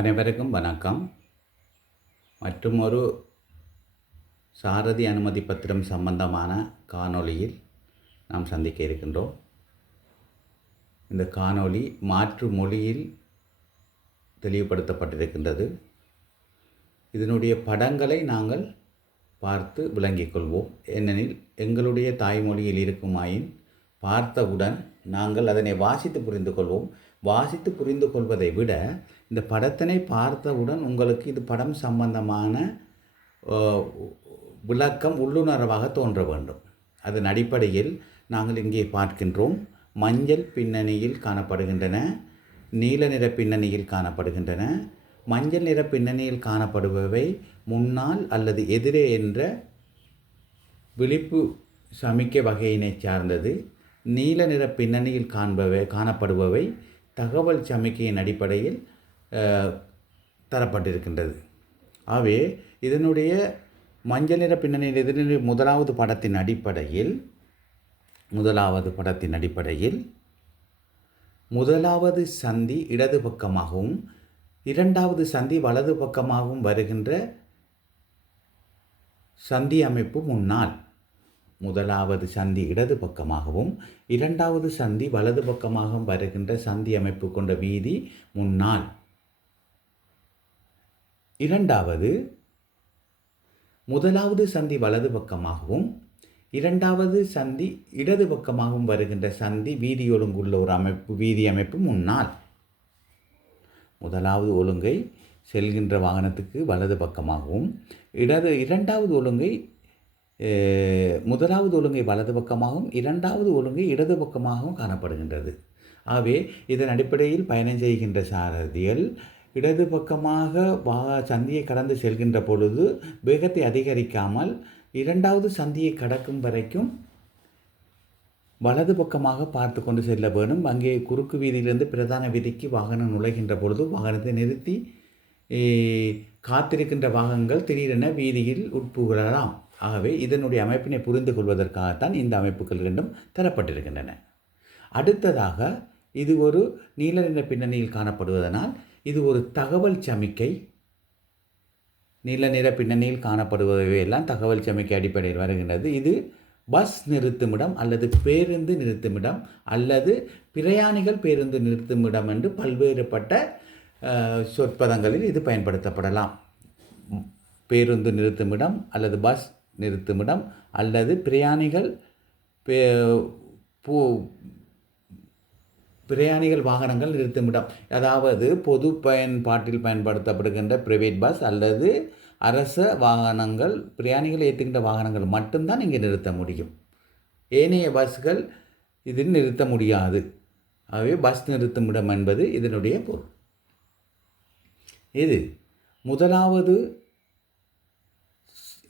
அனைவருக்கும் வணக்கம். மற்றும் ஒரு சாரதி அனுமதி பத்திரம் சம்பந்தமான காணொளியில் நாம் சந்திக்க இருக்கின்றோம். இந்த காணொளி மாற்று மொழியில் தெளிவுபடுத்தப்பட்டிருக்கின்றது. இதனுடைய படங்களை நாங்கள் பார்த்து விளங்கிக் கொள்வோம். ஏனெனில் எங்களுடைய தாய்மொழியில் இருக்குமாயின் பார்த்தவுடன் நாங்கள் அதனை வாசித்து புரிந்து கொள்வோம். வாசித்து புரிந்து கொள்வதை விட இந்த படத்தினை பார்த்தவுடன் உங்களுக்கு இது படம் சம்பந்தமான விளக்கம் உள்ளுணர்வாக தோன்ற வேண்டும். அதன் அடிப்படையில் நாங்கள் இங்கே பார்க்கின்றோம். மஞ்சள் பின்னணியில் காணப்படுகின்றன, நீல நிற பின்னணியில் காணப்படுகின்றன. மஞ்சள் நிற பின்னணியில் காணப்படுபவை முன்னால் அல்லது எதிரே என்ற விழிப்பு சமிக்கை வகையினை சார்ந்தது. நீல நிற பின்னணியில் காணப்படுபவை தகவல் சமிக்கையின் அடிப்படையில் தரப்பட்டிருக்கின்றது. ஆகவே இதனுடைய மஞ்சள் நிற பின்னணியில் எதிரே முதலாவது படத்தின் அடிப்படையில் முதலாவது சந்தி இடது பக்கமாகவும் இரண்டாவது சந்தி வலது பக்கமாகவும் வருகின்ற சந்தி அமைப்பு முன்னால். முதலாவது சந்தி இடது பக்கமாகவும் இரண்டாவது சந்தி வலது பக்கமாகவும் வருகின்ற சந்தி அமைப்பு கொண்ட வீதி முன்னால். முதலாவது சந்தி வலது பக்கமாகவும் இரண்டாவது சந்தி இடது பக்கமாகவும் வருகின்ற சந்தி வீதி ஒழுங்குள்ள ஒரு வீதி அமைப்பு முன்னால். முதலாவது ஒழுங்கை செல்கின்ற வாகனத்துக்கு வலது பக்கமாகவும் முதலாவது ஒழுங்கை வலது பக்கமாகவும் இரண்டாவது ஒழுங்கை இடது பக்கமாகவும் காணப்படுகின்றது. ஆகவே இதன் அடிப்படையில் பயணம் செய்கின்ற சாரதிகள் இடது பக்கமாக சந்தியை கடந்து செல்கின்ற பொழுது வேகத்தை அதிகரிக்காமல் இரண்டாவது சந்தியை கடக்கும் வரைக்கும் வலது பக்கமாக பார்த்து கொண்டு செல்ல வேணும். அங்கே குறுக்கு வீதியிலிருந்து பிரதான வீதிக்கு வாகனம் நுழைகின்ற பொழுது வாகனத்தை நிறுத்தி காத்திருக்கின்ற வாகனங்கள் திடீரென வீதியில் உட்புகலாம். ஆகவே இதனுடைய அமைப்பினை புரிந்து கொள்வதற்காகத்தான் இந்த அமைப்புகள் இரண்டும் தரப்பட்டிருக்கின்றன. அடுத்ததாக இது ஒரு நீல நிற பின்னணியில் காணப்படுவதனால் இது ஒரு தகவல் சமிக்கை. நீல நிற பின்னணியில் காணப்படுவதையெல்லாம் தகவல் சமிக்கை அடிப்படையில் வருகின்றது. இது பஸ் நிறுத்துமிடம் அல்லது பேருந்து நிறுத்துமிடம் அல்லது பிரயாணிகள் பேருந்து நிறுத்துமிடம் என்று பல்வேறுபட்ட சொற்பதங்களில் இது பயன்படுத்தப்படலாம். பேருந்து நிறுத்துமிடம் அல்லது பஸ் நிறுத்துமிடம் அல்லது பிரயாணிகள் வாகனங்கள் நிறுத்துமிடம். அதாவது பொது பயன்பாட்டில் பயன்படுத்தப்படுகின்ற பிரைவேட் பஸ் அல்லது அரச வாகனங்கள், பிரயாணிகள் ஏற்றுகின்ற வாகனங்கள் மட்டும்தான் இங்கே நிறுத்த முடியும். ஏனைய பஸ்கள் இதில் நிறுத்த முடியாது. ஆகவே பஸ் நிறுத்துமிடம் என்பது இதனுடைய பொருள்.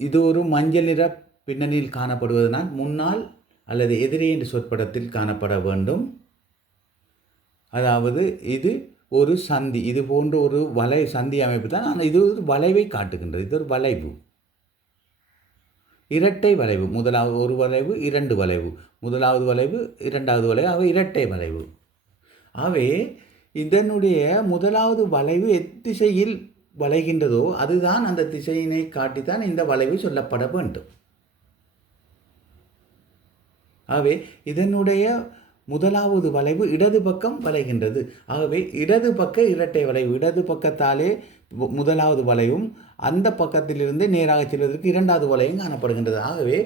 இது ஒரு மஞ்சள் நிற பின்னணியில் காணப்படுவதனால் முன்னால் அல்லது எதிரே என்ற சொற்படத்தில் காணப்பட வேண்டும். அதாவது இது ஒரு சந்தி, இது போன்ற ஒரு சந்தி அமைப்பு தான். ஆனால் இது ஒரு வளைவை காட்டுகின்றது. இது ஒரு வளைவு, இரட்டை வளைவு. முதலாவது ஒரு வளைவு, இரண்டு வளைவு, முதலாவது வளைவு, இரண்டாவது வளைவு, ஆகவே இரட்டை வளைவு. ஆகவே இதனுடைய முதலாவது வளைவு எத்திசையில் வளைகின்றதோ அதுதான் அந்த திசையினை காட்டித்தான் இந்த வளைவு சொல்லப்பட வேண்டும். ஆகவே இதனுடைய முதலாவது வளைவு இடது பக்கம் வளைகின்றது. ஆகவே இடது பக்க இரட்டை வளைவு. இடது பக்கத்தாலே முதலாவது வளைவும் அந்த பக்கத்திலிருந்து நேராக செல்வதற்கு இரண்டாவது வளைவும் காணப்படுகின்றது. ஆகவே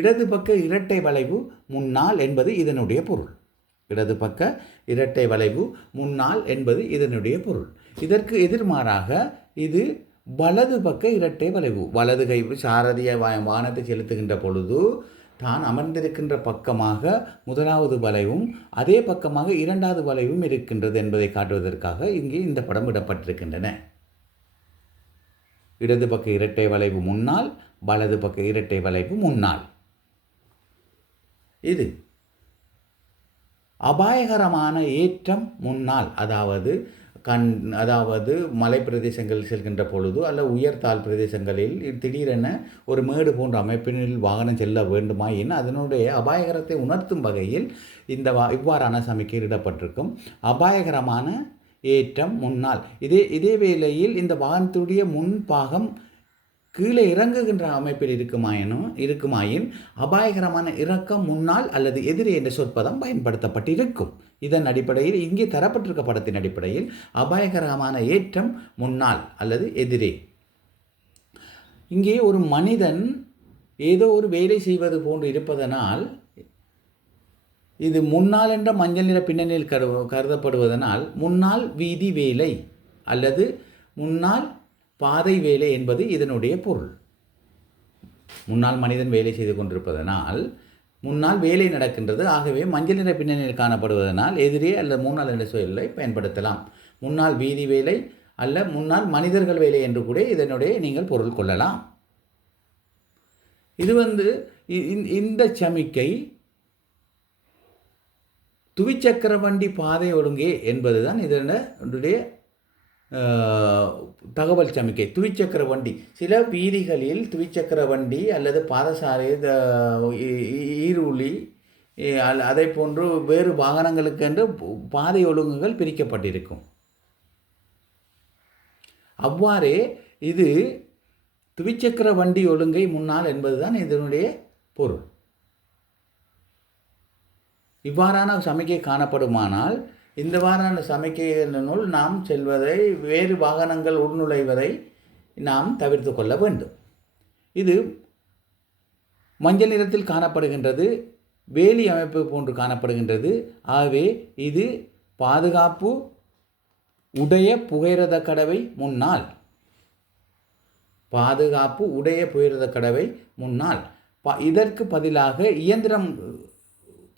இடது பக்க இரட்டை வளைவு முன்னால் என்பது இதனுடைய பொருள். இடது பக்க இரட்டை வளைவு முன்னால் என்பது இதனுடைய பொருள். இதற்கு எதிர்மாறாக இது வலது பக்க இரட்டை வளைவு. வலது கை சாரதிய வாகனத்தை செலுத்துகின்ற பொழுது தான் அமர்ந்திருக்கின்ற பக்கமாக முதலாவது வளைவும் அதே பக்கமாக இரண்டாவது வளைவும் இருக்கின்றது என்பதை காட்டுவதற்காக இங்கே இந்த படம் இடப்பட்டிருக்கின்றன. இடது பக்க இரட்டை வளைவு முன்னால், வலது பக்க இரட்டை வளைவு முன்னால். இது அபாயகரமான ஏற்றம் முன்னால். அதாவது மலை பிரதேசங்களில் செல்கின்ற பொழுது அல்லது உயர்தாழ் பிரதேசங்களில் திடீரென ஒரு மேடு போன்ற அமைப்பினில் வாகனம் செல்ல வேண்டுமாயின் அதனுடைய அபாயகரத்தை உணர்த்தும் வகையில் இவ்வாறான சமிக்கை இடப்பட்டிருக்கும். அபாயகரமான ஏற்றம் முன்னால். இதே வேளையில் இந்த வாகனத்துடைய முன்பாகம் கீழே இறங்குகின்ற அமைப்பில் இருக்குமாயின் அபாயகரமான இறக்கம் முன்னால் அல்லது எதிரே என்ற சொற்பதம் பயன்படுத்தப்பட்டிருக்கும். இதன் அடிப்படையில் இங்கே தரப்பட்டிருக்க படத்தின் அடிப்படையில் அபாயகரமான ஏற்றம் முன்னால் அல்லது எதிரே. இங்கே ஒரு மனிதன் ஏதோ ஒரு வேலை செய்வது போன்று இருப்பதனால் இது முன்னால் என்ற மஞ்சள் நிற பின்னணியில் கருதப்படுவதனால் முன்னால் வீதி வேலை அல்லது முன்னால் பாதை வேலை என்பது இதனுடைய பொருள். முன்னால் மனிதன் வேலை செய்து கொண்டிருப்பதனால் முன்னால் வேலை நடக்கின்றது. ஆகவே மஞ்சள் நிற பின்னணியில் காணப்படுவதனால் எதிரே அல்லது முன்னால் என்ற சொல்லை பயன்படுத்தலாம். முன்னால் வீதி வேலை அல்ல முன்னால் மனிதர்கள் வேலை என்று கூட இதனுடைய நீங்கள் பொருள் கொள்ளலாம். இது இந்த சமிக்கை துவிச்சக்கர வண்டி பாதை ஒழுங்கே என்பதுதான் இதனுடைய தகவல் சமிக்கை. துவிச்சக்கர வண்டி சில வீதிகளில் துவிச்சக்கர வண்டி அல்லது பாதசாலை ஈருளி அதை போன்று வேறு வாகனங்களுக்கென்று பாதை ஒழுங்குகள் பிரிக்கப்பட்டிருக்கும். அவ்வாறே இது துவிச்சக்கர வண்டி ஒழுங்கை முன்னால் என்பதுதான் இதனுடைய பொருள். இவ்வாறான சமிக்கை காணப்படுமானால் இந்த வாரான சமிக்கையினுள் நாம் செல்வதை வேறு வாகனங்கள் உள்நுழைவதை நாம் தவிர்த்து கொள்ள வேண்டும். இது மஞ்சள் நிறத்தில் காணப்படுகின்றது, வேலி அமைப்பு போன்று காணப்படுகின்றது. ஆகவே இது பாதுகாப்பு உடைய புகையிரத கடவை முன்னால். பாதுகாப்பு உடைய புகையிரத கடவை முன்னால். இதற்கு பதிலாக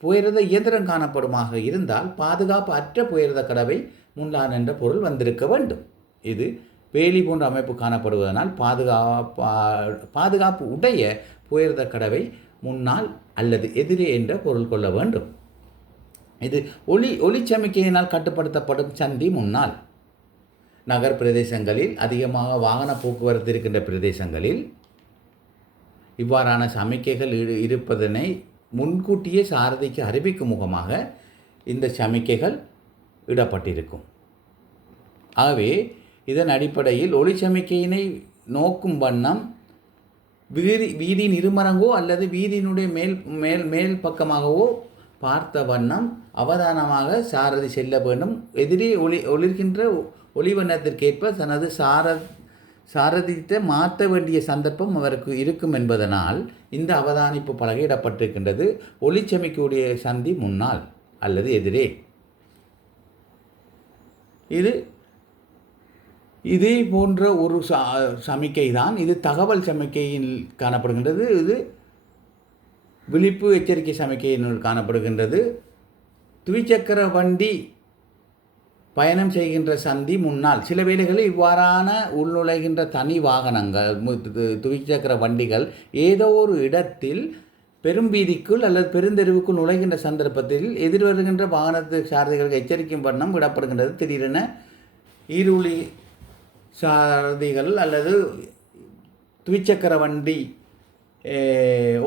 புகையிரத இயந்திரம் காணப்படுமாக இருந்தால் பாதுகாப்பு அற்ற புகையிரத கடவை முன்னால் என்ற பொருள் வந்திருக்க வேண்டும். இது வேலி போன்ற அமைப்பு காணப்படுவதனால் பாதுகாப்பு உடைய புகையிரத கடவை முன்னால் அல்லது எதிரே என்ற பொருள் கொள்ள வேண்டும். இது ஒளிச்சமிக்கையினால் கட்டுப்படுத்தப்படும் சந்தி முன்னால். நகர் பிரதேசங்களில் அதிகமாக வாகன போக்குவரத்து இருக்கின்ற பிரதேசங்களில் இவ்வாறான சமிக்கைகள் இருப்பதனை முன்கூட்டியே சாரதிக்கு அறிவிக்கும் முகமாக இந்த சமிக்கைகள் இடப்பட்டிருக்கும். ஆகவே இதன் அடிப்படையில் ஒளி சமிக்கையினை நோக்கும் வண்ணம் வீதியின் இருமரங்கோ அல்லது வீதியினுடைய மேல் பக்கமாகவோ பார்த்த வண்ணம் அவதானமாக சாரதி செல்ல வேண்டும். எதிரே ஒளிர்கின்ற ஒளிவண்ணத்திற்கேற்ப தனது சாரதித்தை மாற்ற வேண்டிய சந்தர்ப்பம் அவருக்கு இருக்கும் என்பதனால் இந்த அவதானிப்பு பலகையிடப்பட்டிருக்கின்றது. ஒளிச்சமிக்கையுடைய சந்தி முன்னால் அல்லது எதிரே. இதே போன்ற ஒரு சமிக்கை தான் இது தகவல் சமிக்கையில் காணப்படுகின்றது. இது விழிப்பு எச்சரிக்கை சமிக்கையினுள் காணப்படுகின்றது. துவிச்சக்கர வண்டி பயணம் செய்கின்ற சந்தி முன்னால். சில வேளைகளில் இவ்வாறான உள்நுழைகின்ற தனி வாகனங்கள் துவிச்சக்கர வண்டிகள் ஏதோ ஒரு இடத்தில் பெரும் வீதிக்குள் அல்லது பெருந்தெருவுக்குள் நுழைகின்ற சந்தர்ப்பத்தில் எதிர்வருகின்ற வாகனத்து சாரதிகளுக்கு எச்சரிக்கும் வண்ணம் விடப்படுகின்றது. திடீரென ஈருளி சாரதிகள் அல்லது துவிச்சக்கர வண்டி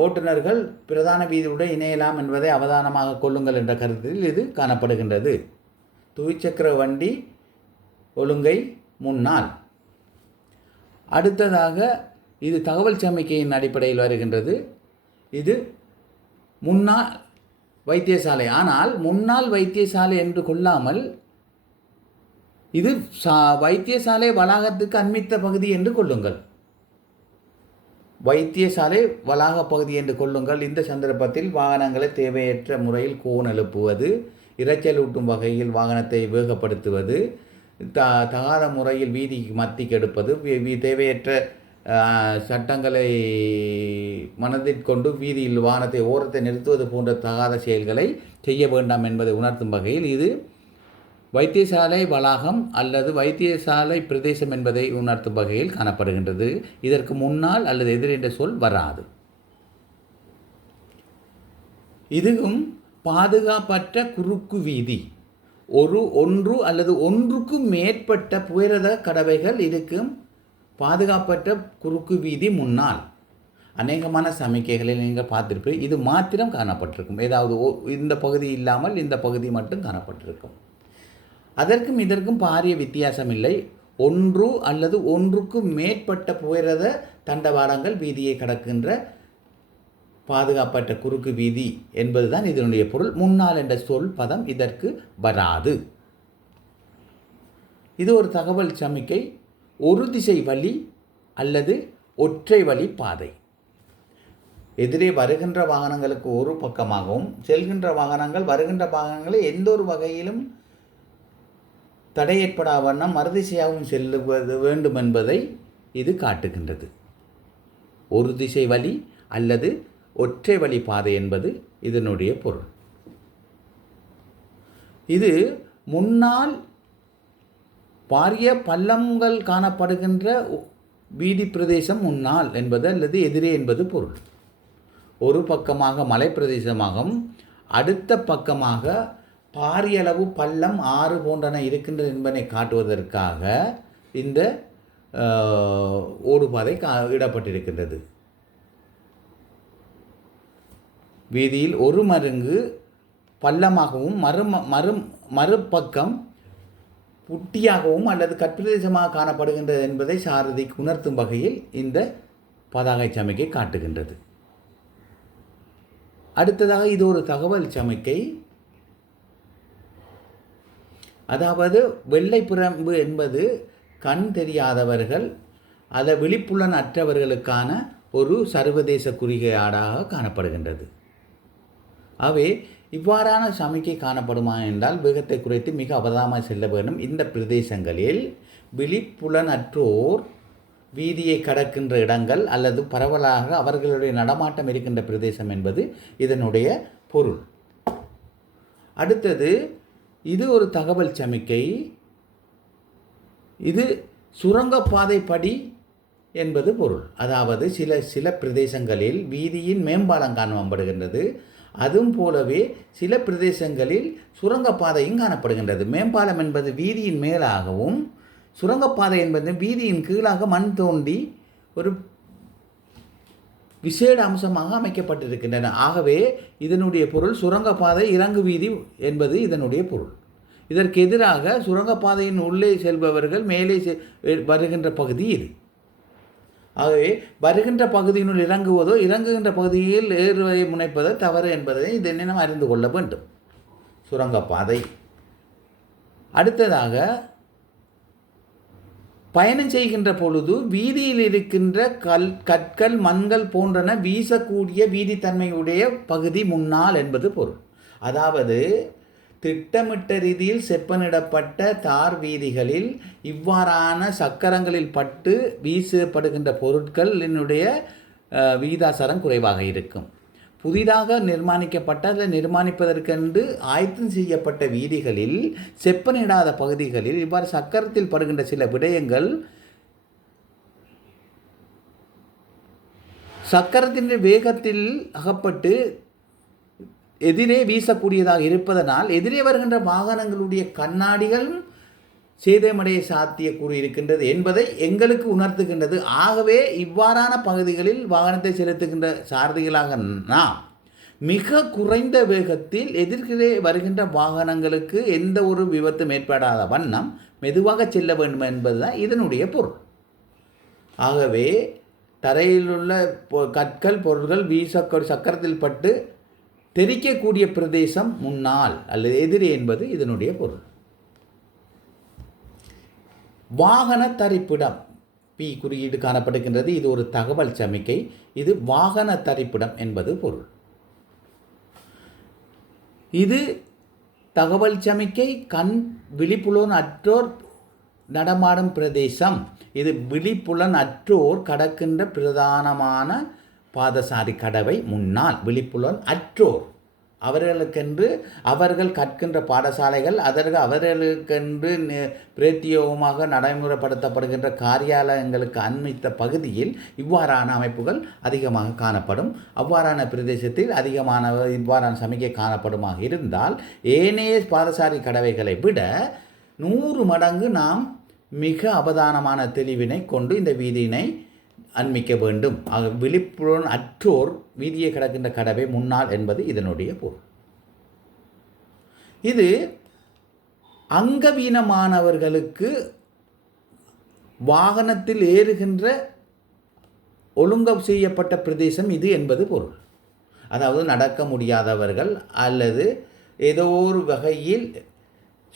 ஓட்டுநர்கள் பிரதான வீதியுடன் இணையலாம் என்பதை அவதானமாக கொள்ளுங்கள் என்ற கருத்தில் இது காணப்படுகின்றது. துவிச்சக்கர வண்டி ஒழுங்கை முன்னால். அடுத்ததாக இது தகவல் சமிக்கையின் அடிப்படையில் வருகின்றது. இது முன்னால் வைத்தியசாலை. ஆனால் முன்னால் வைத்தியசாலை என்று கொள்ளாமல் இது வைத்தியசாலை வளாகத்துக்கு அண்மித்த பகுதி என்று கொள்ளுங்கள். வைத்தியசாலை வளாக பகுதி என்று கொள்ளுங்கள். இந்த சந்தர்ப்பத்தில் வாகனங்களை தேவையற்ற முறையில் கோன் எழுப்புவது, இரைச்சலூட்டும் வகையில் வாகனத்தை வேகப்படுத்துவது, தகாத முறையில் வீதிக்கு மத்தி கெடுப்பது, தேவையற்ற சட்டங்களை மனதிற்கொண்டு வீதியில் வாகனத்தை ஓரத்தை நிறுத்துவது போன்ற தகாத செயல்களை செய்ய வேண்டாம் என்பதை உணர்த்தும் வகையில் இது வைத்தியசாலை வளாகம் அல்லது வைத்தியசாலை பிரதேசம் என்பதை உணர்த்தும் வகையில் காணப்படுகின்றது. இதற்கு முன்னால் அல்லது எதிர் என்ற சொல் வராது. இதுவும் பாதுகாப்பற்ற குறுக்கு வீதி. ஒன்று அல்லது ஒன்றுக்கு மேற்பட்ட புகையிரத கடவைகள் இருக்கும் பாதுகாப்பற்ற குறுக்கு வீதி முன்னால். அநேகமான சமிக்கைகளில் நீங்கள் பார்த்திருப்பீர்கள் இது மாத்திரம் காணப்பட்டிருக்கும். ஏதாவது இந்த பகுதி இல்லாமல் இந்த பகுதி மட்டும் காணப்பட்டிருக்கும். அதற்கும் இதற்கும் பாரிய வித்தியாசம் இல்லை. ஒன்று அல்லது ஒன்றுக்கு மேற்பட்ட புகையிரத தண்டவாளங்கள் வீதியை கடக்கின்ற பாதுகாப்பற்ற குறுக்கு வீதி என்பதுதான் இதனுடைய பொருள். முன்னால் என்ற சொல் பதம் இதற்கு வராது. இது ஒரு தகவல் சமிக்கை, ஒரு திசை வழி அல்லது ஒற்றை வழி பாதை. எதிரே வருகின்ற வாகனங்களுக்கு ஒரு பக்கமாகவும், செல்கின்ற வாகனங்கள் வருகின்ற வாகனங்களை எந்த ஒரு வகையிலும் தடை ஏற்படா வண்ணம் மறுதிசையாகவும் செல்லுவது வேண்டும் என்பதை இது காட்டுகின்றது. ஒரு திசை வழி அல்லது ஒற்றை வழி பாதை என்பது இதனுடைய பொருள். இது முன்னால் பாரிய பள்ளங்கள் காணப்படுகின்ற வீதி பிரதேசம் முன்னால் என்பது அல்லது எதிரே என்பது பொருள். ஒரு பக்கமாக மலை பிரதேசமாகவும் அடுத்த பக்கமாக பாரியளவு பள்ளம் ஆறு போன்றன இருக்கின்றது என்பதை காட்டுவதற்காக இந்த ஓடுபாதை இடப்பட்டிருக்கின்றது. வீதியில் ஒரு மருங்கு பள்ளமாகவும் மறுபக்கம் புட்டியாகவும் அல்லது கற்பிரதேசமாக காணப்படுகின்றது என்பதை சாரதிக்கு உணர்த்தும் வகையில் இந்த பதாகை சமிக்கை காட்டுகின்றது. அடுத்ததாக இது ஒரு தகவல் சமிக்கை. அதாவது வெள்ளை பிரம்பு என்பது கண் தெரியாதவர்கள் அதை விழிப்புலன் அற்றவர்களுக்கான ஒரு சர்வதேச குறியீடாக காணப்படுகின்றது. அவை இவ்வாறான சமிக்கை காணப்படுமா என்றால் வேகத்தை குறைத்து மிக அவதானமாக செல்ல வேண்டும். இந்த பிரதேசங்களில் விழிப்புலனற்றோர் வீதியை கடக்கின்ற இடங்கள் அல்லது பரவலாக அவர்களுடைய நடமாட்டம் இருக்கின்ற பிரதேசம் என்பது இதனுடைய பொருள். அடுத்தது இது ஒரு தகவல் சமிக்கை. இது சுரங்கப்பாதை படி என்பது பொருள். அதாவது சில பிரதேசங்களில் வீதியின் மேம்பாலம் காணப்படுகின்றது. அதுவும் போலவே சில பிரதேசங்களில் சுரங்கப்பாதையும் காணப்படுகின்றது. மேம்பாலம் என்பது வீதியின் மேலாகவும், சுரங்கப்பாதை என்பது வீதியின் கீழாக மண் தோண்டி ஒரு விசேட அம்சமாக அமைக்கப்பட்டிருக்கின்றன. ஆகவே இதனுடைய பொருள் சுரங்கப்பாதை இறங்கு வீதி என்பது இதனுடைய பொருள். இதற்கு எதிராக சுரங்கப்பாதையின் உள்ளே செல்பவர்கள் மேலே வருகின்ற பகுதி இது. ஆகவே வருகின்ற பகுதியினுள் இறங்குவதோ இறங்குகின்ற பகுதியில் ஏறுவதை முனைப்பதோ தவறு என்பதை இதனை நாம் அறிந்து கொள்ள வேண்டும். சுரங்கப்பாதை. அடுத்ததாக பயணம் செய்கின்ற பொழுது வீதியில் இருக்கின்ற கற்கள் மண்கள் போன்றன வீசக்கூடிய வீதித்தன்மையுடைய பகுதி முன்னால் என்பது பொருள். அதாவது திட்டமிட்ட ரீதியில் செப்பனிடப்பட்ட தார் வீதிகளில் இவ்வாறான சக்கரங்களில் பட்டு வீசப்படுகின்ற பொருட்களினுடைய விகிதாசாரம் குறைவாக இருக்கும். புதிதாக நிர்மாணிக்கப்பட்ட அல்லது நிர்மாணிப்பதற்கென்று ஆயத்தம் செய்யப்பட்ட வீதிகளில் செப்பனிடாத பகுதிகளில் இவ்வாறு சக்கரத்தில் படுகின்ற சில விடயங்கள் சக்கரத்தின் வேகத்தில் அகப்பட்டு எதிரே வீசக்கூடியதாக இருப்பதனால் எதிரே வருகின்ற வாகனங்களுடைய கண்ணாடிகள் சேதமடைய சாத்தியக்கூறு இருக்கின்றது என்பதை எங்களுக்கு உணர்த்துகின்றது. ஆகவே இவ்வாறான பகுதிகளில் வாகனத்தை செலுத்துகின்ற சாரதிகளாக நாம் மிக குறைந்த வேகத்தில் எதிர்கிலே வருகின்ற வாகனங்களுக்கு எந்த ஒரு விபத்தும் ஏற்படாத வண்ணம் மெதுவாக செல்ல வேண்டும் என்பதுதான் இதனுடைய பொருள். ஆகவே தரையிலுள்ள கற்கள் பொருட்கள் சக்கரத்தில் பட்டு தெரிக்கக்கூடிய பிரதேசம் முன்னால் அல்லது எதிரே என்பது இதனுடைய பொருள். வாகன தரிப்பிடம் பி குறியீடு காணப்படுகின்றது. இது ஒரு தகவல் சமிக்கை. இது வாகன தரிப்பிடம் என்பது பொருள். இது தகவல் சமிக்கை கண் விழிப்புலன் அற்றோர் நடமாடும் பிரதேசம். இது விழிப்புலன் அற்றோர் கடக்கின்ற பிரதானமான பாதசாரி கடவை முன்னால். விழிப்புலன் அற்றோர் அவர்களுக்கென்று அவர்கள் கற்கின்ற பாடசாலைகள் அவர்களுக்கென்று பிரத்யேகமாக நடைமுறைப்படுத்தப்படுகின்ற காரியாலயங்களுக்கு அண்மித்த பகுதியில் இவ்வாறான அமைப்புகள் அதிகமாக காணப்படும். அவ்வாறான பிரதேசத்தில் அதிகமான இவ்வாறான சமிக்கை காணப்படுமாக இருந்தால் ஏனைய பாதசாரி கடவைகளை விட 100 மடங்கு நாம் மிக அவதானமான தெளிவினை கொண்டு இந்த வீதியினை அண்மிக்க வேண்டும். ஆக விழிப்புலன் அற்றோர் வீதியை கடக்கின்ற கடவை முன்னால் என்பது இதனுடைய பொருள். இது அங்கவீனமானவர்களுக்கு வாகனத்தில் ஏறுகின்ற ஒழுங்கு செய்யப்பட்ட பிரதேசம் இது என்பது பொருள். அதாவது நடக்க முடியாதவர்கள் அல்லது ஏதோ ஒரு வகையில்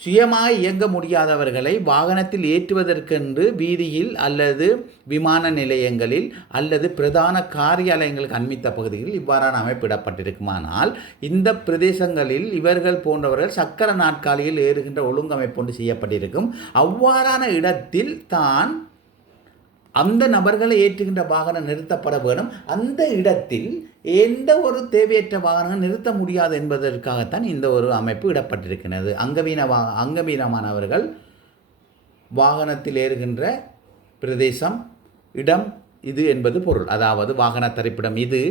சுயமாக இயங்க முடியாதவர்களை வாகனத்தில் ஏற்றுவதற்கென்று வீதியில் அல்லது விமான நிலையங்களில் அல்லது பிரதான காரியாலயங்களுக்கு அண்மித்த பகுதிகளில் இவ்வாறான அமைப்பிடப்பட்டிருக்குமானால் இந்த பிரதேசங்களில் இவர்கள் போன்றவர்கள் சக்கர நாற்காலியில் ஏறுகின்ற ஒழுங்கமைப்பு செய்யப்பட்டிருக்கும். அவ்வாறான இடத்தில் தான் அந்த நபர்களை ஏற்றுகின்ற வாகனம் நிறுத்தப்பட வேண்டும். அந்த இடத்தில் எந்த ஒரு தேவையற்ற வாகனங்கள் நிறுத்த முடியாது என்பதற்காகத்தான் இந்த ஒரு அமைப்பு இடப்பட்டிருக்கிறது. அங்கவீனமானவர்கள் வாகனத்தில் ஏறுகின்ற பிரதேசம் இடம் இது என்பது பொருள். அதாவது வாகன தரிப்பிடம் இது,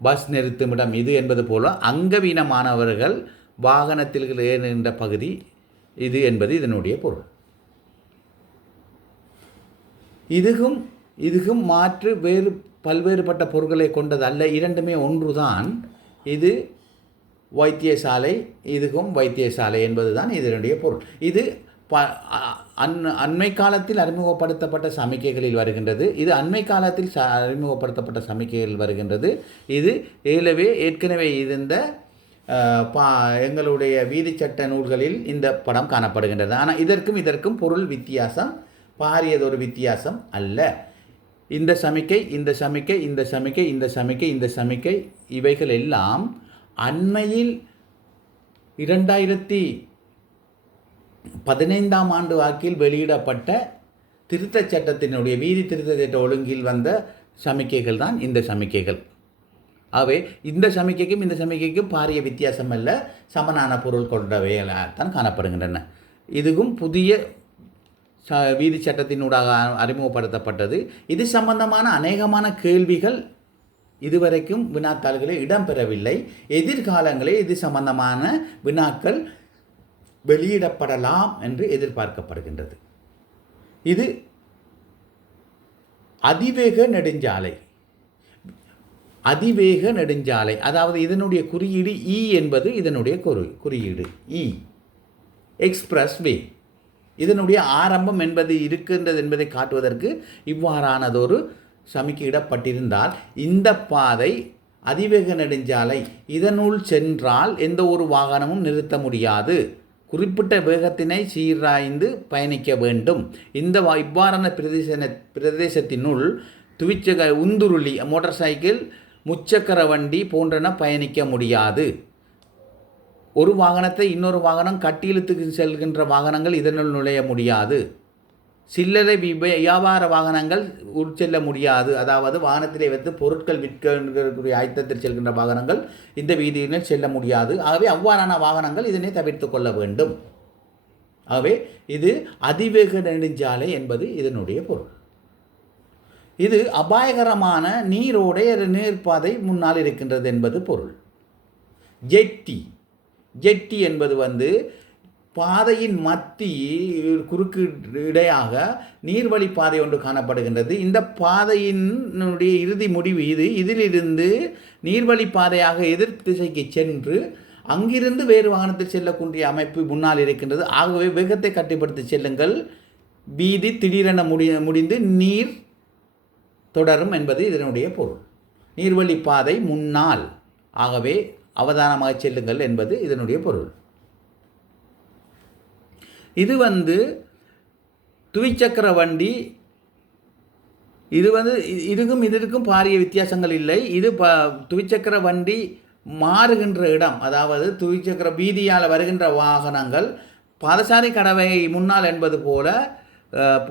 பஸ் நிறுத்துமிடம் இது என்பது போல அங்கவீனமானவர்கள் வாகனத்தில் ஏறுகின்ற பகுதி இது என்பது இதனுடைய பொருள். இதுகும் மாற்று பல்வேறுபட்ட பொருட்களை கொண்டது அல்ல, இரண்டுமே ஒன்றுதான். இது வைத்தியசாலை, இதுவும் வைத்தியசாலை என்பதுதான் இதனுடைய பொருள். இது அண்மை காலத்தில் அறிமுகப்படுத்தப்பட்ட சமிக்கைகளில் வருகின்றது. இது அண்மை காலத்தில் அறிமுகப்படுத்தப்பட்ட சமிக்கைகளில் வருகின்றது. இது ஏற்கனவே இருந்த எங்களுடைய வீதி சட்ட நூல்களில் இந்த படம் காணப்படுகின்றது. ஆனால் இதற்கும் பொருள் வித்தியாசம், பாரியதொரு வித்தியாசம் அல்ல. இந்த சமிக்கை இவைகள் எல்லாம் அண்மையில் 2015ஆம் ஆண்டு வாக்கில் வெளியிடப்பட்ட திருத்தச் சட்டத்தினுடைய வீதி திருத்தச் சட்ட ஒழுங்கில் வந்த சமிக்கைகள் தான் இந்த சமிக்கைகள். ஆகவே இந்த சமிக்கைக்கும் பாரிய வித்தியாசம் அல்ல, சமனான பொருள் கொண்டவைதான் காணப்படுகின்றன. இதுவும் புதிய வீதி சட்டத்தினூடாக அறிமுகப்படுத்தப்பட்டது. இது சம்பந்தமான அநேகமான கேள்விகள் இதுவரைக்கும் வினாத்தாள்களில் இடம்பெறவில்லை. எதிர்காலங்களில் இது சம்பந்தமான வினாக்கள் வெளியிடப்படலாம் என்று எதிர்பார்க்கப்படுகின்றது. இது அதிவேக நெடுஞ்சாலை, அதாவது இதனுடைய குறியீடு இ என்பது இதனுடைய குறியீடு இ, எக்ஸ்பிரஸ் வே. இதனுடைய ஆரம்பம் என்பது இருக்கின்றது என்பதை காட்டுவதற்கு இவ்வாறானதொரு சமிக்கையிடப்பட்டிருந்தால் இந்த பாதை அதிவேக நெடுஞ்சாலை, இதனுள் சென்றால் எந்த ஒரு வாகனமும் நிறுத்த முடியாது, குறிப்பிட்ட வேகத்தினை சீராய்ந்து பயணிக்க வேண்டும். இவ்வாறான பிரதேசத்தினுள் உந்துருளி, மோட்டார் சைக்கிள், முச்சக்கர வண்டி போன்றன பயணிக்க முடியாது. ஒரு வாகனத்தை இன்னொரு வாகனம் கட்டி இழுத்து செல்கின்ற வாகனங்கள் இதனுள் நுழைய முடியாது. சில்லறை வியாபார வாகனங்கள் உட்செல்ல முடியாது. அதாவது வாகனத்திலே வைத்து பொருட்கள் விற்கக்கூடிய ஆயத்தத்தில் செல்கின்ற வாகனங்கள் இந்த வீதியினர் செல்ல முடியாது. ஆகவே அவ்வாறான வாகனங்கள் இதனை தவிர்த்து கொள்ள வேண்டும். ஆகவே இது அதிவேக நெடுஞ்சாலை என்பது இதனுடைய பொருள். இது அபாயகரமான நீரோடை நீர்ப்பாதை முன்னால் இருக்கின்றது என்பது பொருள். ஜெட்டி என்பது பாதையின் குறுக்கு இடையாக நீர்வழி பாதை ஒன்று காணப்படுகின்றது. இந்த பாதையினுடைய இறுதி முடிவு இதிலிருந்து நீர்வழி பாதையாக எதிர் திசைக்கு சென்று அங்கிருந்து வேறு வாகனத்தில் செல்லக்கூடிய அமைப்பு முன்னால் இருக்கின்றது. ஆகவே வேகத்தை கட்டுப்படுத்தி செல்லுங்கள், வீதி திடீரென முடிந்து நீர் தொடரும் என்பது இதனுடைய பொருள். நீர்வழி பாதை முன்னால், ஆகவே அவதானமாக செல்லுங்கள் என்பது இதனுடைய பொருள். இது துவிச்சக்கர வண்டி. இதற்கும் பாரிய வித்தியாசங்கள் இல்லை. இது துவிச்சக்கர வண்டி மாறுகின்ற இடம், அதாவது துவிச்சக்கர வீதியால் வருகின்ற வாகனங்கள் பாதசாரி கடவை முன்னால் என்பது போல,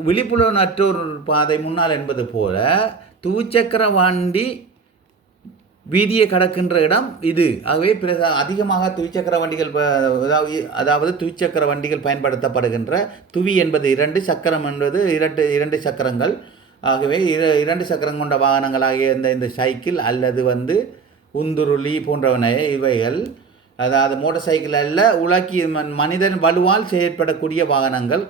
விழிப்புணர்வற்றோர் பாதை முன்னால் என்பது போல துவிச்சக்கர வண்டி வீதியை கடக்கின்ற இடம் இது. ஆகவே அதிகமாக துவிச்சக்கர வண்டிகள், அதாவது துவிச்சக்கர வண்டிகள் பயன்படுத்தப்படுகின்ற துவி என்பது 2, சக்கரம் என்பது இரண்டு சக்கரங்கள். ஆகவே 2 சக்கரம் கொண்ட வாகனங்களாகிய இந்த சைக்கிள் அல்லது உந்துருளி போன்றவனை இவைகள், அதாவது மோட்டார் சைக்கிள் அல்ல, உலக்கி மனிதன் வலுவால் செயற்படக்கூடிய வாகனங்கள்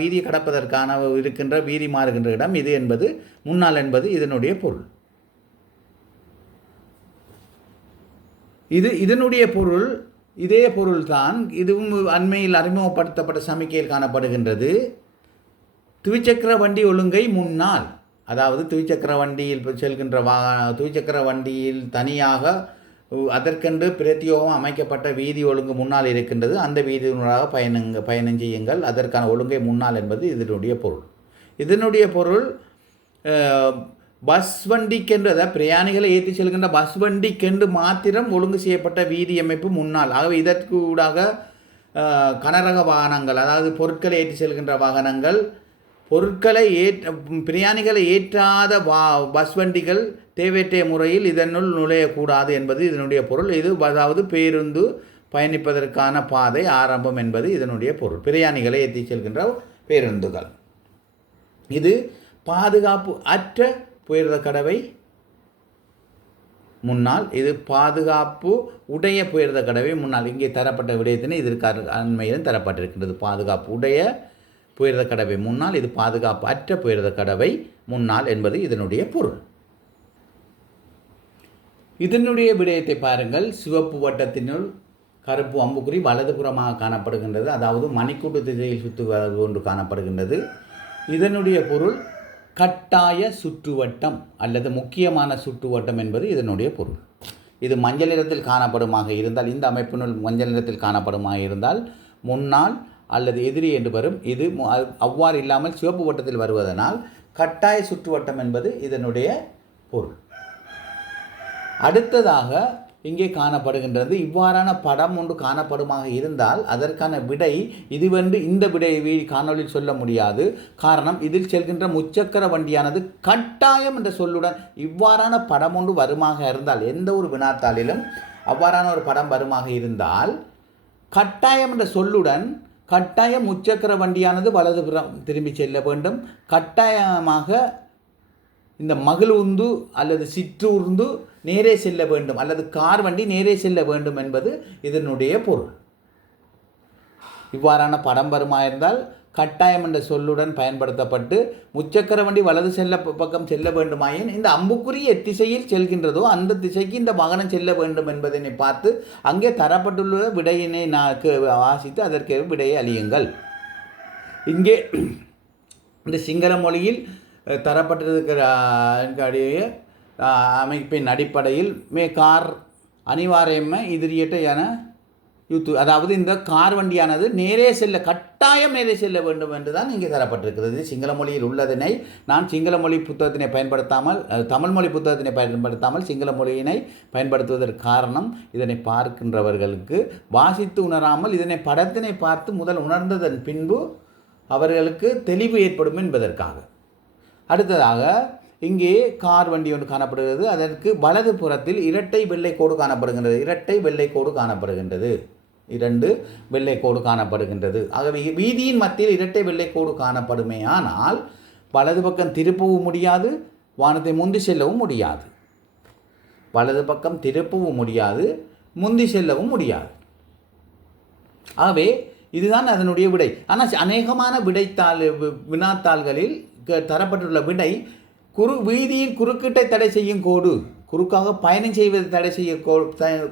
வீதியை கடப்பதற்கான இருக்கின்ற வீதி மாறுகின்ற இடம் இது என்பது முன்னால் என்பது இதனுடைய பொருள். இதனுடைய பொருள் இதே பொருள்தான் இதுவும் அண்மையில் அறிமுகப்படுத்தப்பட்ட சமிக்கையில் காணப்படுகின்றது. துவிச்சக்கர வண்டி ஒழுங்கை முன்னால், அதாவது துவிச்சக்கர வண்டியில் செல்கின்ற துவிச்சக்கர வண்டியில் தனியாக அதற்கென்று பிரத்யோகம் அமைக்கப்பட்ட வீதி ஒழுங்கு முன்னால் இருக்கின்றது. அந்த வீதியினூடாக பயணம் செய்யுங்கள், அதற்கான ஒழுங்கை முன்னால் என்பது இதனுடைய பொருள். இதனுடைய பொருள் பஸ் வண்டிக்கென்று, அதாவது பிரயாணிகளை ஏற்றி செல்கின்ற பஸ் வண்டிக்கென்று மாத்திரம் ஒழுங்கு செய்யப்பட்ட வீதி அமைப்பு முன்னால். ஆகவே இதற்கு ஊடாக கனரக வாகனங்கள், அதாவது பொருட்களை ஏற்றி செல்கின்ற வாகனங்கள், பொருட்களை பிரயாணிகளை ஏற்றாத பஸ் வண்டிகள் தேவையற்ற முறையில் இதனுள் நுழையக்கூடாது என்பது இதனுடைய பொருள். இது அதாவது பேருந்து பயணிப்பதற்கான பாதை ஆரம்பம் என்பது இதனுடைய பொருள். பிரயாணிகளை ஏற்றி செல்கின்ற பேருந்துகள். இது பாதுகாப்பு அற்ற புயர்த கடவை முன்னால், இது பாதுகாப்பு உடைய புயர்த கடவை முன்னால். இங்கே தரப்பட்ட விடயத்தினை இதற்கு அண்மையிலும் தரப்பட்டிருக்கின்றது. பாதுகாப்பு உடைய புயர்த கடவை முன்னால், இது பாதுகாப்பு அற்ற புயர்த கடவை முன்னால் என்பது இதனுடைய பொருள். இதனுடைய விடயத்தை பாருங்கள். சிவப்பு வட்டத்தினுள் கருப்பு அம்புக்குறி வலதுபுறமாக காணப்படுகின்றது, அதாவது மணிக்கூட்டு திசையில் சுற்றுவது ஒன்று காணப்படுகின்றது. இதனுடைய பொருள் கட்டாய சுற்றுவட்டம் அல்லது முக்கியமான சுற்றுவட்டம் என்பது இதனுடைய பொருள். இது மஞ்சள் நிறத்தில் காணப்படுமாக இருந்தால், இந்த அமைப்பினுள் மஞ்சள் நிறத்தில் காணப்படுமாக இருந்தால் முன்னால் அல்லது எதிரி என்று வரும். இது அவ்வாறு இல்லாமல் சிவப்பு வட்டத்தில் வருவதனால் கட்டாய சுற்றுவட்டம் என்பது இதனுடைய பொருள். அடுத்ததாக இங்கே காணப்படுகின்றது. இவ்வாறான படம் ஒன்று காணப்படுமாக இருந்தால் அதற்கான விடை இதுவென்று இந்த விடை காணொலியில் சொல்ல முடியாது. காரணம், இதில் செல்கின்ற முச்சக்கர வண்டியானது கட்டாயம் என்ற சொல்லுடன் இவ்வாறான படம் ஒன்று வருமாக இருந்தால், எந்த ஒரு வினாத்தாளிலும் அவ்வாறான ஒரு படம் வருமாக இருந்தால் கட்டாயம் என்ற சொல்லுடன் கட்டாயம் முச்சக்கர வண்டியானது வலதுபுறம் திரும்பி செல்ல வேண்டும், கட்டாயமாக இந்த மகிழுந்து அல்லது சிற்றூர்ந்து நேரே செல்ல வேண்டும், அல்லது கார் வண்டி நேரே செல்ல வேண்டும் என்பது இதனுடைய பொருள். இவ்வாறான படம் வருமாயிருந்தால் கட்டாயம் என்ற சொல்லுடன் பயன்படுத்தப்பட்டு முச்சக்கர வண்டி வலது பக்கம் செல்ல வேண்டுமாயின் இந்த அம்புக்குறி எத்திசையில் செல்கின்றதோ அந்த திசைக்கு இந்த வாகனம் செல்ல வேண்டும் என்பதனை பார்த்து அங்கே தரப்பட்டுள்ள விடையினை வாசித்து அதற்கு விடையை அழியுங்கள். இங்கே இந்த சிங்கள மொழியில் தரப்பட்டிருக்கிற அமைப்பின் அடிப்படையில் கார் அனிவாரியமாக இதிரியட்ட என அதாவது இந்த கார் வண்டியானது நேரே செல்ல கட்டாயம் நேரே செல்ல வேண்டும் என்று தான் இங்கே தரப்பட்டிருக்கிறது. சிங்கள மொழியில் உள்ளதனை நான் சிங்கள மொழி புத்தகத்தினை பயன்படுத்தாமல், தமிழ் மொழி புத்தகத்தினை பயன்படுத்தாமல் சிங்கள மொழியினை பயன்படுத்துவதற்கு காரணம், இதனை பார்க்கின்றவர்களுக்கு வாசித்து உணராமல் இதனை படத்தினை பார்த்து முதல் உணர்ந்ததன் பின்பு அவர்களுக்கு தெளிவு ஏற்படும் என்பதற்காக. அடுத்ததாக இங்கே கார் வண்டி ஒன்று காணப்படுகிறது. அதற்கு வலது புறத்தில் இரட்டை வெள்ளை கோடு காணப்படுகின்றது. இரட்டை வெள்ளை கோடு காணப்படுகின்றது. 2 வெள்ளை கோடு காணப்படுகின்றது. ஆகவே வீதியின் மத்தியில் இரட்டை வெள்ளை கோடு காணப்படுமே ஆனால் வலது பக்கம் திருப்பவும் முடியாது, வானத்தை முந்தி செல்லவும் முடியாது. வலது பக்கம் திருப்பவும் முடியாது, முந்தி செல்லவும் முடியாது. ஆகவே இதுதான் அதனுடைய விடை. ஆனால் அநேகமான வினாத்தாள்களில் தரப்பட்டுள்ள விடை வீதியில் குறுக்கீட்டை தடை செய்யும் கோடு, குறுக்காக பயணம் செய்வது தடை செய்ய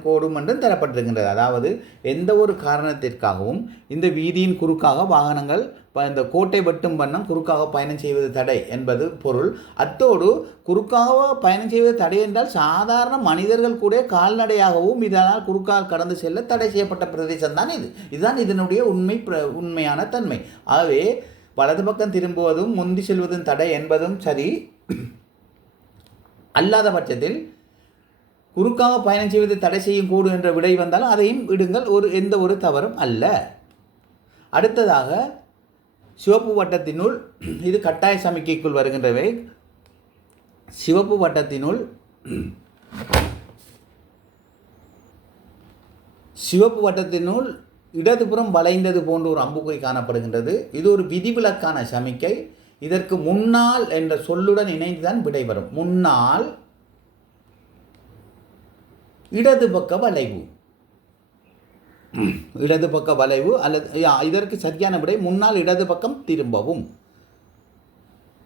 கோடும் என்றும் தரப்பட்டிருக்கின்றது. அதாவது எந்த ஒரு காரணத்திற்காகவும் இந்த வீதியின் குறுக்காக வாகனங்கள் இந்த கோட்டை வெட்டும் வண்ணம் குறுக்காக பயணம் செய்வது தடை என்பது பொருள். அத்தோடு குறுக்காக பயணம் செய்வது தடை என்றால் சாதாரண மனிதர்கள் கூட கால்நடையாகவும் இதனால் குறுக்கால் கடந்து செல்ல தடை செய்யப்பட்ட பிரதேசம் தான் இது. இதுதான் இதனுடைய உண்மையான தன்மை. ஆகவே வலது பக்கம் திரும்புவதும் முந்தி செல்வதும் தடை என்பதும் சரி, அல்லாத பட்சத்தில் குறுக்காக பயணம் செய்வது தடை செய்யும் கூடு என்ற விடை வந்தாலும் அதையும் விடுங்கள், எந்த ஒரு தவறும் அல்ல. அடுத்ததாக சிவப்பு வட்டத்தினுள், இது கட்டாய சமிக்கைக்குள் வருகின்றவை. சிவப்பு வட்டத்தினுள் இடதுபுறம் வளைந்தது போன்ற ஒரு அம்புக்குறி காணப்படுகின்றது. இது ஒரு விதிவிலக்கான சமிக்கை. இதற்கு முன்னால் என்ற சொல்லுடன் இணைந்துதான் விடை வரும். முன்னால் இடது பக்க வளைவு, இடது பக்க வளைவு அல்லது இதற்கு சரியான விடை முன்னால் இடது பக்கம் திரும்பவும்.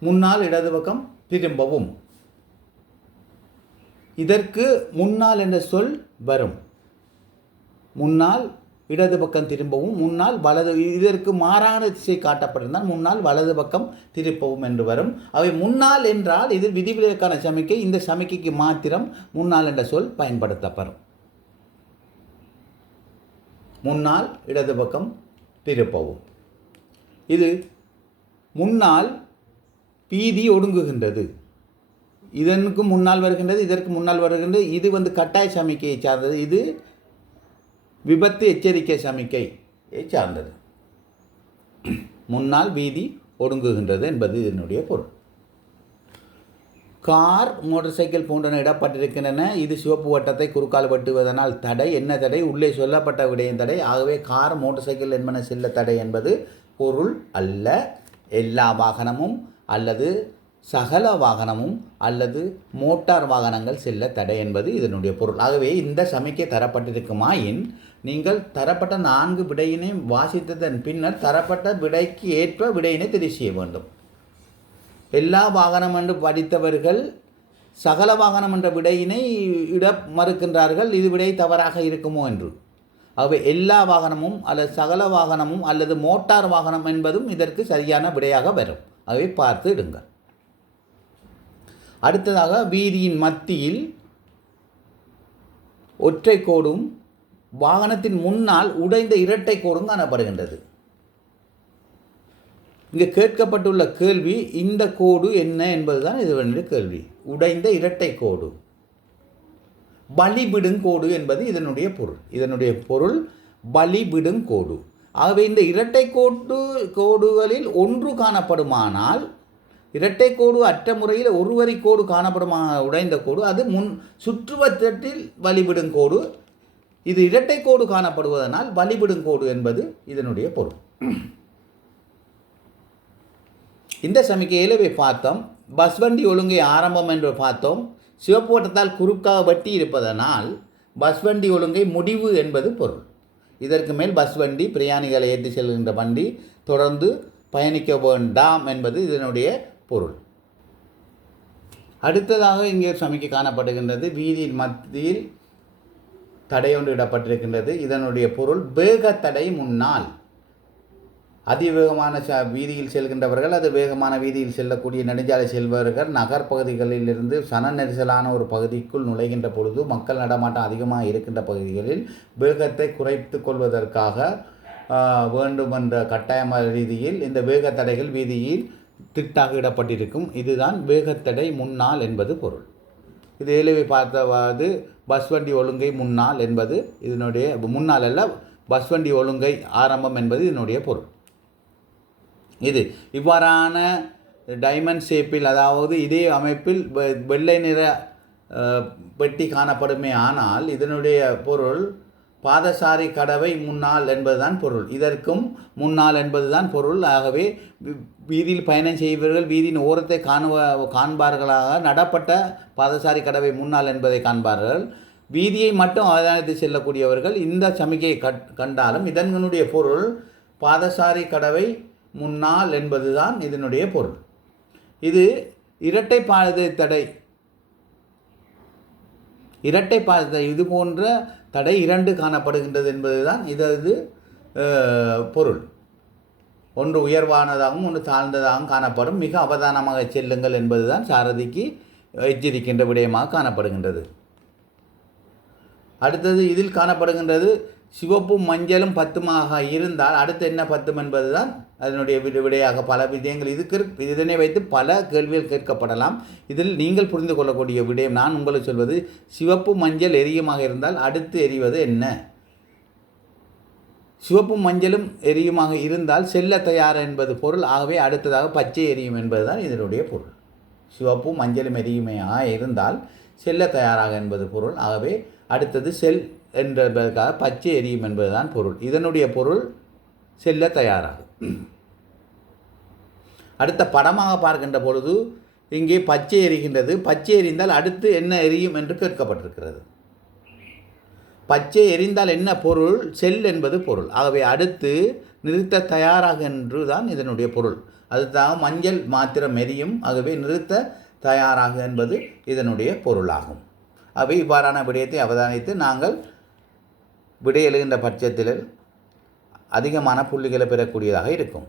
முன்னால் இடது பக்கம் திரும்பவும் இதற்கு முன்னால் என்ற சொல் வரும். முன்னால் இடது பக்கம் திரும்பவும், முன்னால் வலது, இதற்கு மாறான திசை காட்டப்பட்டிருந்தால் முன்னால் வலது பக்கம் திருப்பவும் என்று வரும். அவை முன்னால் என்றால் இது விதிவிலக்கான சமிக்கை. இந்த சமிக்கைக்கு மாத்திரம் முன்னால் என்ற சொல் பயன்படுத்தப்படும். முன்னால் இடது பக்கம் திருப்பவும். இது முன்னால் வீதி ஒடுங்குகின்றது. இதற்கு முன்னால் வருகின்றது, இதற்கு முன்னால் வருகின்றது. இது கட்டாய சமிக்கையை சார்ந்தது. இது விபத்து எச்சரிக்கை சமிக்கையை சார்ந்தது. முன்னால் வீதி ஒடுங்குகின்றது என்பது இதனுடைய பொருள். கார், மோட்டார் சைக்கிள் போன்றன இடப்பட்டிருக்கின்றன. இது சிவப்பு வட்டத்தை குறுக்கால் வெட்டுவதனால் தடை. என்ன தடை? உள்ளே சொல்லப்பட்ட விடயம் தடை. ஆகவே கார், மோட்டார் சைக்கிள் என்பன செல்ல தடை என்பது பொருள் அல்ல. எல்லா வாகனமும் அல்லது சகல வாகனமும் அல்லது மோட்டார் வாகனங்கள் செல்ல தடை என்பது இதனுடைய பொருள். ஆகவே இந்த சமிக்கை தரப்பட்டிருக்குமாயின் நீங்கள் தரப்பட்ட 4 விடையினை வாசித்ததன் பின்னர் தரப்பட்ட விடைக்கு ஏற்ப விடையினை தெரிவு செய்ய வேண்டும். எல்லா வாகனம் என்று படித்தவர்கள் சகல வாகனம் என்ற விடையினை இட மறுக்கின்றார்கள். இது விடை தவறாக இருக்குமோ என்று. ஆகவே எல்லா வாகனமும் அல்லது சகல வாகனமும் அல்லது மோட்டார் வாகனம் என்பதும் இதற்கு சரியான விடையாக வரும். ஆகவே பார்த்து இடுங்கள். அடுத்ததாக வீதியின் மத்தியில் ஒற்றை கோடும் வாகனத்தின் முன்னால் உடைந்த இரட்டை கோடும் காணப்படுகின்றது. இங்கே கேட்கப்பட்டுள்ள கேள்வி இந்த கோடு என்ன என்பதுதான் இதனுடைய கேள்வி. உடைந்த இரட்டை கோடு, பலிபிடும் கோடு என்பது இதனுடைய பொருள். இதனுடைய பொருள் பலிபிடும் கோடு. ஆகவே இந்த இரட்டை கோடுகளில் ஒன்று காணப்படுமானால், இரட்டை கோடு அற்ற முறையில் ஒரு வரி கோடு காணப்படுமா உடைந்த கோடு, அது சுற்றுவட்டத்தில் வழிபிடும் கோடு. இது இரட்டை கோடு காணப்படுவதனால் வழிபிடும் கோடு என்பது இதனுடைய பொருள். இந்த சமிக்கையில் பார்த்தோம். பஸ் வண்டி ஒழுங்கை ஆரம்பம் என்று பார்த்தோம். சிவப்பு வட்டத்தால் குறுக்காக வெட்டி இருப்பதனால் பஸ் வண்டி ஒழுங்கை முடிவு என்பது பொருள். இதற்கு மேல் பஸ் வண்டி பிரயாணிகளை ஏற்றி செல்கின்ற வண்டி தொடர்ந்து பயணிக்க வேண்டாம் என்பது இதனுடைய பொருள். அடுத்ததாக இங்கே சமிக்கை காணப்படுகின்றது. வீதியின் மத்தியில் தடை ஒன்று இடப்பட்டிருக்கின்றது. இதனுடைய பொருள் வேகத்தடை முன்னால். அதிவேகமான வீதியில் செல்கின்றவர்கள், அது வேகமான வீதியில் செல்லக்கூடிய நெடுஞ்சாலை செல்பவர்கள் நகர்ப்பகுதிகளிலிருந்து சன நெரிசலான ஒரு பகுதிக்குள் நுழைகின்ற பொழுது, மக்கள் நடமாட்டம் அதிகமாக இருக்கின்ற பகுதிகளில் வேகத்தை குறைத்து கொள்வதற்காக வேண்டுமென்ற கட்டாயமான ரீதியில் இந்த வேகத்தடைகள் வீதியில் திட்டாக இடப்பட்டிருக்கும். இதுதான் வேகத்தடை முன்னால் என்பது பொருள். இது ஏலவே பார்த்தவாது பஸ் வண்டி ஒழுங்கை முன்னால் என்பது இதனுடைய முன்னால் அல்ல, பஸ் வண்டி ஒழுங்கை ஆரம்பம் என்பது இதனுடைய பொருள். இது இவ்வாறான டைமண்ட் ஷேப்பில், அதாவது இதே அமைப்பில் வெள்ளை நிற பெட்டி காணப்படுமே ஆனால் இதனுடைய பொருள் பாதசாரி கடவை முன்னால் என்பதுதான் பொருள். இதற்கும் முன்னால் என்பதுதான் பொருள். ஆகவே வீதியில் பயணம் செய்பவர்கள் வீதியின் ஓரத்தை காண்பார்களாக. நடப்பட்ட பாதசாரி கடவை முன்னால் என்பதை காண்பார்கள். வீதியை மட்டும் அவதானித்து செல்லக்கூடியவர்கள் இந்த சமிக்கையை கண்டாலும் இதனுடைய பொருள் பாதசாரி கடவை முன்னால் என்பதுதான் இதனுடைய பொருள். இது இரட்டை பாதை தடை, இரட்டை பாதை இது போன்ற தடை 2 காணப்படுகின்றது என்பதுதான் இதது பொருள். ஒன்று உயர்வானதாகவும் ஒன்று தாழ்ந்ததாகவும் காணப்படும். மிக அவதானமாக செல்லுங்கள் என்பதுதான் சாரதிக்கு எச்சரிக்கின்ற விடயமாக காணப்படுகின்றது. அடுத்தது இதில் காணப்படுகின்றது சிவப்பும் மஞ்சளும் 10மாக இருந்தால் அடுத்து என்ன 10 என்பதுதான் அதனுடைய விடையாக. பல விடயங்கள் இதனை வைத்து பல கேள்விகள் கேட்கப்படலாம். இதில் நீங்கள் புரிந்து கொள்ளக்கூடிய விடயம் நான் உங்களுக்கு சொல்வது, சிவப்பு மஞ்சள் எரியுமாக இருந்தால் அடுத்து எரிவது என்ன? சிவப்பும் மஞ்சளும் எரியுமாக இருந்தால் செல்ல தயார் என்பது பொருள். ஆகவே அடுத்ததாக பச்சை எரியும் என்பதுதான் இதனுடைய பொருள். சிவப்பும் மஞ்சளும் எரியுமையாக இருந்தால் செல்ல தயாராக என்பது பொருள். ஆகவே அடுத்தது செல் என்பதற்காக பச்சை எரியும் என்பதுதான் பொருள். இதனுடைய பொருள் செல்ல தயாராகும். அடுத்த படமாக பார்க்கின்ற பொழுது இங்கே பச்சை எரிகின்றது. பச்சை எரிந்தால் அடுத்து என்ன எரியும் என்று கேட்கப்பட்டிருக்கிறது. பச்சை எரிந்தால் என்ன பொருள்? செல் என்பது பொருள். ஆகவே அடுத்து நிறுத்த தயாராக என்று தான் இதனுடைய பொருள். அதுதான் மஞ்சள் மாத்திரம் எரியும். ஆகவே நிறுத்த தயாராக என்பது இதனுடைய பொருளாகும். அவை இவ்வாறான விடயத்தை அவதானித்து நாங்கள் விடை எழுகின்ற பட்சத்தில் அதிகமான புள்ளிகளை பெறக்கூடியதாக இருக்கும்.